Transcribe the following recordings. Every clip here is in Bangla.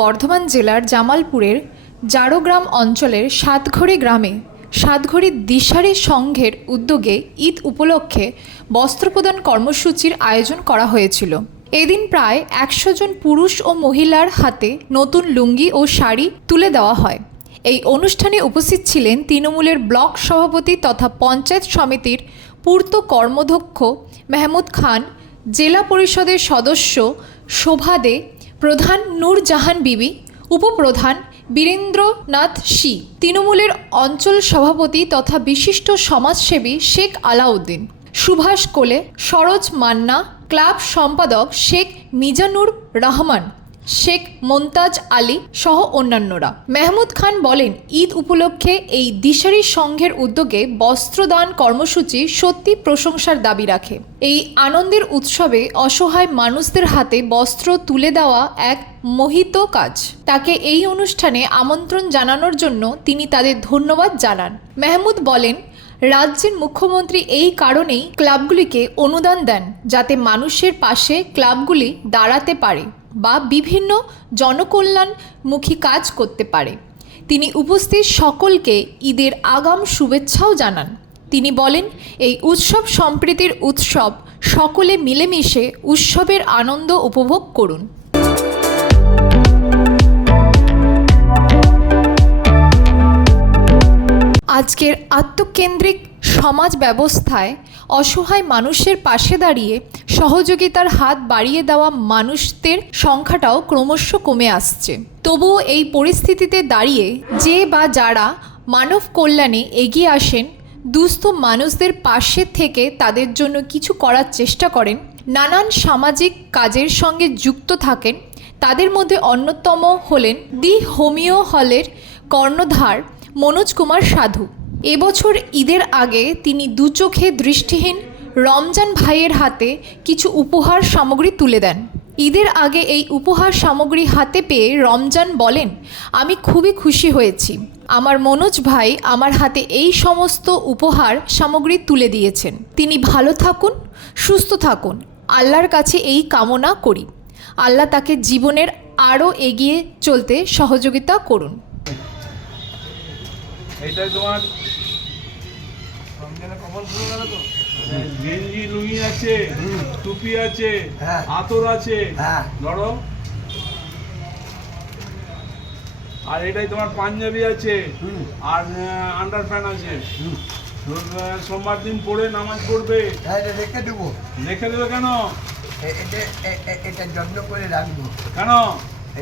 বর্ধমান জেলার জামালপুরের জারোগ্রাম অঞ্চলের সাতঘড়ি গ্রামে সাতঘড়ি দিশারি সংঘের উদ্যোগে ঈদ উপলক্ষে বস্ত্র প্রদান কর্মসূচির আয়োজন করা হয়েছিল। এদিন প্রায় একশো জন পুরুষ ও মহিলার হাতে নতুন লুঙ্গি ও শাড়ি তুলে দেওয়া হয়। এই অনুষ্ঠানে উপস্থিত ছিলেন তৃণমূলের ব্লক সভাপতি তথা পঞ্চায়েত সমিতির পূর্ত কর্মধ্যক্ষ মেহমুদ খান, জেলা পরিষদের সদস্য শোভা দে প্রধান নূরজাহান বিবি, উপপ্রধান বীরেন্দ্রনাথ শি, তৃণমূলের অঞ্চল সভাপতি তথা বিশিষ্ট সমাজসেবী শেখ আলাউদ্দিন, সুভাষ কোলে, সরোজ মান্না, ক্লাব সম্পাদক শেখ মিজানুর রহমান শেখ মোন্তাজ আলী সহ অন্যান্যরা। মেহমুদ খান বলেন, ঈদ উপলক্ষে এই দিশারি সংঘের উদ্যোগে বস্ত্রদান কর্মসূচি সত্যি প্রশংসার দাবি রাখে। এই আনন্দের উৎসবে অসহায় মানুষদের হাতে বস্ত্র তুলে দেওয়া এক মোহিত কাজ। তাকে এই অনুষ্ঠানে আমন্ত্রণ জানানোর জন্য তিনি তাদের ধন্যবাদ জানান। মেহমুদ বলেন, রাজ্যের মুখ্যমন্ত্রী এই কারণেই ক্লাবগুলিকে অনুদান দেন যাতে মানুষের পাশে ক্লাবগুলি দাঁড়াতে পারে। বা বিভিন্ন জনকল্যাণমুখী কাজ করতে পারে। তিনি উপস্থিত সকলকে ঈদের আগাম শুভেচ্ছাও জানান। তিনি বলেন, এই উৎসব সম্প্রীতির উৎসব সকলে মিলেমিশে উৎসবের আনন্দ উপভোগ করুন। আজকের আত্মকেন্দ্রিক সমাজ ব্যবস্থায় অসহায় মানুষের পাশে দাঁড়িয়ে সহযোগিতার হাত বাড়িয়ে দেওয়া মানুষদের সংখ্যাটাও ক্রমশ কমে আসছে। তবুও এই পরিস্থিতিতে দাঁড়িয়ে যে বা যারা মানব কল্যাণে এগিয়ে আসেন, দুস্থ মানুষদের পাশে থেকে তাদের জন্য কিছু করার চেষ্টা করেন, নানান সামাজিক কাজের সঙ্গে যুক্ত থাকেন, তাদের মধ্যে অন্যতম হলেন দি হোমিও হলের কর্ণধার মনোজ কুমার সাধু। এবছর ঈদের আগে তিনি দু চোখে দৃষ্টিহীন রমজান ভাইয়ের হাতে কিছু উপহার সামগ্রী তুলে দেন। ঈদের আগে এই উপহার সামগ্রী হাতে পেয়ে রমজান বলেন, আমি খুবই খুশি হয়েছি। আমার মনোজ ভাই আমার হাতে এই সমস্ত উপহার সামগ্রী তুলে দিয়েছেন। তিনি ভালো থাকুন, সুস্থ থাকুন। আল্লাহর কাছে এই কামনা করি। আল্লাহ তাকে জীবনের আরও এগিয়ে চলতে সহযোগিতা করুন। এইটাই তোমার? গেঞ্জি লুঙ্গি আছে টুপি আছে হ্যাঁ। আতর আছে হ্যাঁ। ধরো। আর এটাই তোমার পাঞ্জাবি আছে। আর আন্ডার প্যান্ট আছে। সোমবার দিন পড়ে নামাজ পড়বে। হ্যাঁ রেখে দেবো। রেখে দেবে কেন? এটা যত্ন করে রাখব। কেন?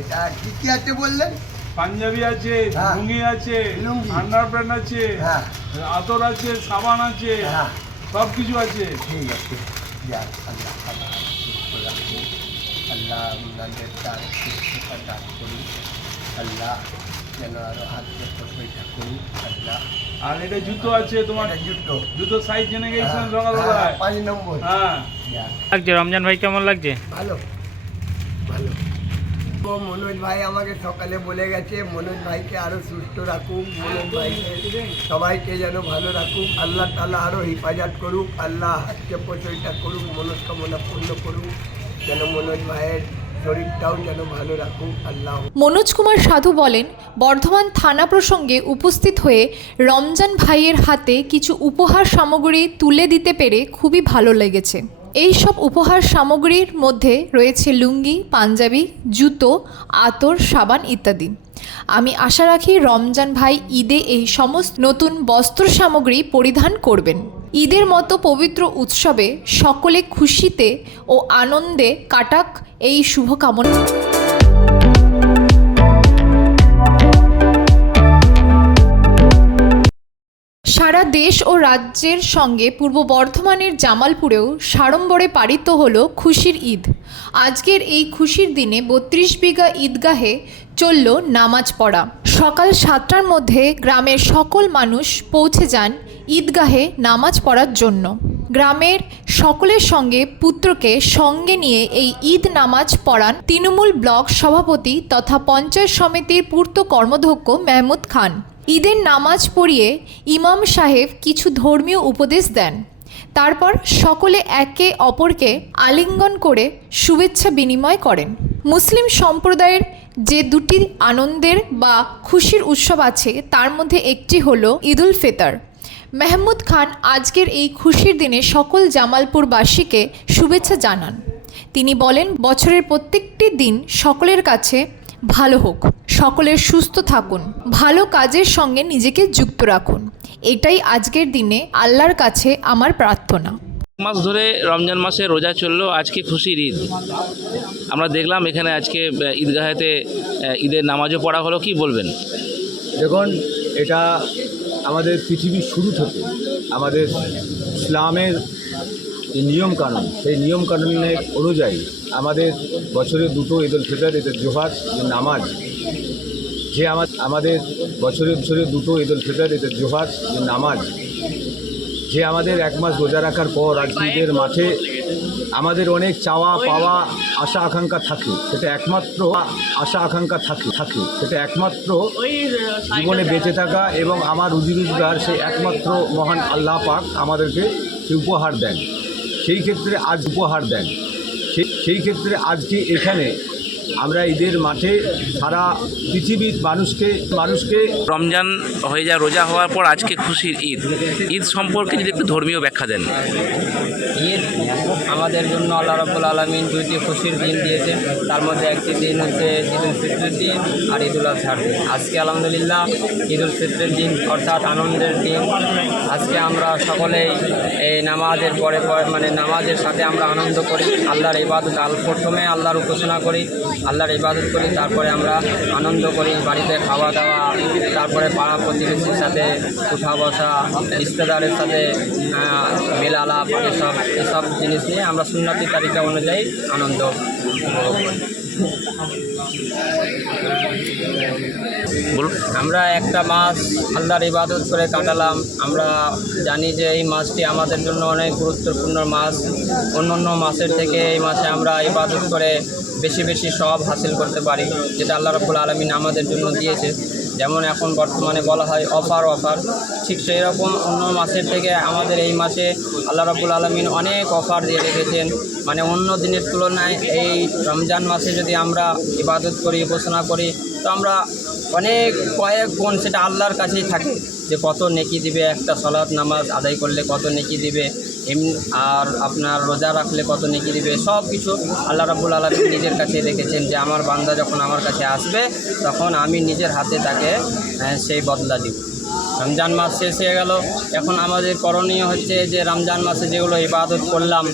এটা কি কি আছে বললেন? পাঞ্জাবি আছে হ্যাঁ। লুঙ্গি আছে। আন্ডার প্যান্ট আছে হ্যাঁ। আতর আছে সাবান আছে হ্যাঁ। সব কিছু আছে। ঠিক আছে। আল্লাহ আপনাদের তার সুস্থতা দান করুন আল্লাহ যেন আরও হাতকে প্রশংসা করুন আল্লাহ। আর এটা জুতো আছে তোমার। জুতো। জুতো সাইজ জেনে গেছিলাম হ্যাঁ, পাঁচ নম্বর। হ্যাঁ। লাগছে রমজান ভাই কেমন লাগছে? ভালো। ভালো। ও মনোজ ভাই আমাকে সকালে বলে গেছে, মনোজ ভাইকে আরও সুস্থ রাখুক, মনোজ ভাইকে সবাইকে যেন ভালো রাখুক, আল্লাহ তালা আরও হেফাজত করুক, আল্লাহ হাতকে প্রচয়টা করুক, মনস্কামনা পূর্ণ করুক, যেন মনোজ ভাইয়ের মনোজ কুমার সাধু বলেন, বর্ধমান থানা প্রসঙ্গে উপস্থিত হয়ে রমজান ভাইয়ের হাতে কিছু উপহার সামগ্রী তুলে দিতে পেরে খুবই ভালো লেগেছে। এই সব উপহার সামগ্রীর মধ্যে রয়েছে লুঙ্গি, পাঞ্জাবি, জুতো, আতর, সাবান ইত্যাদি। আমি আশা রাখি রমজান ভাই ঈদে এই সমস্ত নতুন বস্ত্র সামগ্রী পরিধান করবেন। ঈদের মতো পবিত্র উৎসবে সকলে খুশিতে ও আনন্দে কাটাক এই শুভকামনা। সারা দেশ ও রাজ্যের সঙ্গে পূর্ব বর্ধমানের জামালপুরেও সাড়ম্বরে পালিত হলো খুশির ঈদ। আজকের এই খুশির দিনে বত্রিশ বিঘা ঈদগাহে চলল নামাজ পড়া। সকাল সাতটার মধ্যে গ্রামের সকল মানুষ পৌঁছে যান ঈদগাহে নামাজ পড়ার জন্য। গ্রামের সকলের সঙ্গে পুত্রকে সঙ্গে নিয়ে এই ঈদ নামাজ পড়ান তৃণমূল ব্লক সভাপতি তথা পঞ্চায়েত সমিতির পূর্ত কর্মধ্যক্ষ মেহমুদ খান। ঈদের নামাজ পড়িয়ে ইমাম সাহেব কিছু ধর্মীয় উপদেশ দেন। তারপর সকলে একে অপরকে আলিঙ্গন করে শুভেচ্ছা বিনিময় করেন। মুসলিম সম্প্রদায়ের যে দুটি আনন্দের বা খুশির উৎসব আছে, তার মধ্যে একটি হলো ঈদুল ফিতর। মেহমুদ খান আজকের এই খুশির দিনে সকল জামালপুরবাসীকে শুভেচ্ছা জানান। তিনি বলেন, বছরের প্রত্যেকটি দিন সকলের কাছে ভালো হোক। সকলের সুস্থ থাকুন। ভালো কাজের সঙ্গে নিজেকে যুক্ত রাখুন। এটাই আজকের দিনে আল্লাহর কাছে আমার প্রার্থনা। মাস ধরে রমজান মাসে রোজা চলল আজকে খুশির ঈদ? আমরা দেখলাম এখানে আজকে ঈদগাহেতে ঈদের নামাজও পড়া হলো কি বলবেন? দেখুন এটা আমাদের পৃথিবীর শুরু থেকে আমাদের ইসলামের যে নিয়মকানুন সেই নিয়মকানুনের অনুযায়ী আমাদের বছরে দুটো ঈদুল ফিতর ঈদের জোহার যে নামাজ, যে আমার আমাদের বছরে বছরে দুটো ঈদুল ফিতর ঈদের জোহার যে নামাজ, যে আমাদের এক মাস রোজা রাখার পর ঈদের মাঠে আমাদের অনেক চাওয়া পাওয়া আশা আকাঙ্ক্ষা থাকে, সেটা একমাত্র আশা আকাঙ্ক্ষা থাকে থাকে, সেটা একমাত্র জীবনে বেঁচে থাকা এবং আমার রুজি রোজগার সেই একমাত্র মহান আল্লাহ পাক আমাদেরকে উপহার দেন। সেই ক্ষেত্রে আজ উপহার দেন। সেই সেই ক্ষেত্রে আজকে এখানে আমরা ঈদের মাঠে সারা পৃথিবীর মানুষকে মানুষকে রমজান হয়ে যায় রোজা হওয়ার পর আজকে খুশির ঈদ। ঈদ সম্পর্কে যদি একটু ধর্মীয় ব্যাখ্যা দেন। ঈদ আমাদের জন্য আল্লাহ রাবুল আলমিন দুইটি খুশির দিন দিয়েছেন তার মধ্যে একটি দিন হচ্ছে ঈদুল ফিত্রের দিন আর ঈদুল আজহার দিন। আজকে আলহামদুলিল্লাহ ঈদুল ফিত্রের দিন অর্থাৎ আনন্দের দিন। আজকে আমরা সকলেই এই নামাজের পরে পরে মানে নামাজের সাথে আমরা আনন্দ করি আল্লাহর ইবাদত আল প্রথমে আল্লাহর উপাসনা করি আল্লাহর ইবাদত করি তারপরে আমরা আনন্দ করি বাড়িতে খাওয়া দাওয়া তারপরে পাড়া প্রতিবেশীর সাথে উঠা বসা রিশতেদারের সাথে আহ, মেল আলাপ এসব এসব জিনিস নিয়ে আমরা সুন্নতি তালিকা অনুযায়ী আনন্দ উপভোগ করি। আমরা একটা মাস আল্লাহর ইবাদত করে কাটালাম। আমরা জানি যে এই মাসটি আমাদের জন্য অনেক গুরুত্বপূর্ণ মাস। অন্য অন্য মাসের থেকে এই মাসে আমরা ইবাদত করে বেশি বেশি সব হাসিল করতে পারি যেটা আল্লাহ রব্বুল আলমিন আমাদের জন্য দিয়েছে। যেমন এখন বর্তমানে বলা হয় অফার অফার ঠিক সেই রকম অন্য মাসের থেকে আমাদের এই মাসে আল্লাহ রাবুল আলমিন অনেক অফার দিয়ে রেখেছেন। মানে অন্য দিনের তুলনায় এই রমজান মাসে যদি আমরা ইবাদত করি, উপাসনা করি, তো আমরা অনেক কয়েক গুণ সেটা আল্লাহর কাছেই থাকে যে কত নেকি দিবে একটা সলাৎ নামাজ আদায় করলে কত নেকি দিবে। এমনি আর আপনার রোজা রাখলে কত নেকি দিবে সব কিছু আল্লাহ রাবুল আলমী নিজের কাছে রেখেছেন যে আমার বান্দা যখন আমার কাছে আসবে, তখন আমি নিজের হাতে তাকে সেই বদলা দিব। রমজান মাস শেষ হয়ে গেল। এখন আমাদের করণীয় হচ্ছে যে রমজান মাসে যেগুলো ইবাদত করলাম,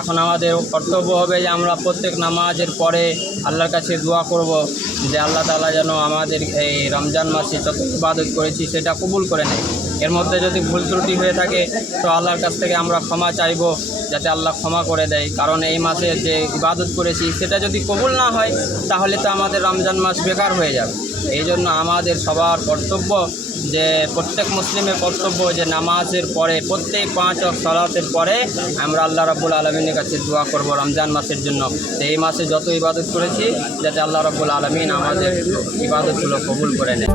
এখন আমাদের কর্তব্য হবে যে আমরা প্রত্যেক নামাজের পরে আল্লাহর কাছে দোয়া করব যে আল্লাহ তাআলা যেন আমাদের এই রমজান মাসে যত ইবাদত করেছি সেটা কবুল করে নেয়। এর মধ্যে যদি ভুল ত্রুটি হয়ে থাকে, তো আল্লাহর কাছ থেকে আমরা ক্ষমা চাইব, যাতে আল্লাহ ক্ষমা করে দেয়। কারণ এই মাসে যে ইবাদত করেছি সেটা যদি কবুল না হয়, তাহলে তো আমাদের রমজান মাস বেকার হয়ে যাবে। এই জন্য আমাদের সবার কর্তব্য যে প্রত্যেক মুসলিমের কর্তব্য যে নামাজের পরে, প্রত্যেক পাঁচ ও সালাতের পরে আমরা আল্লাহ রাবুল আলমিনের কাছে দোয়া করব রমজান মাসের জন্য। এই মাসে যত ইবাদত করেছি, যাতে আল্লাহ রাবুল আলমিন আমাদের ইবাদতগুলো কবুল করে নেয়।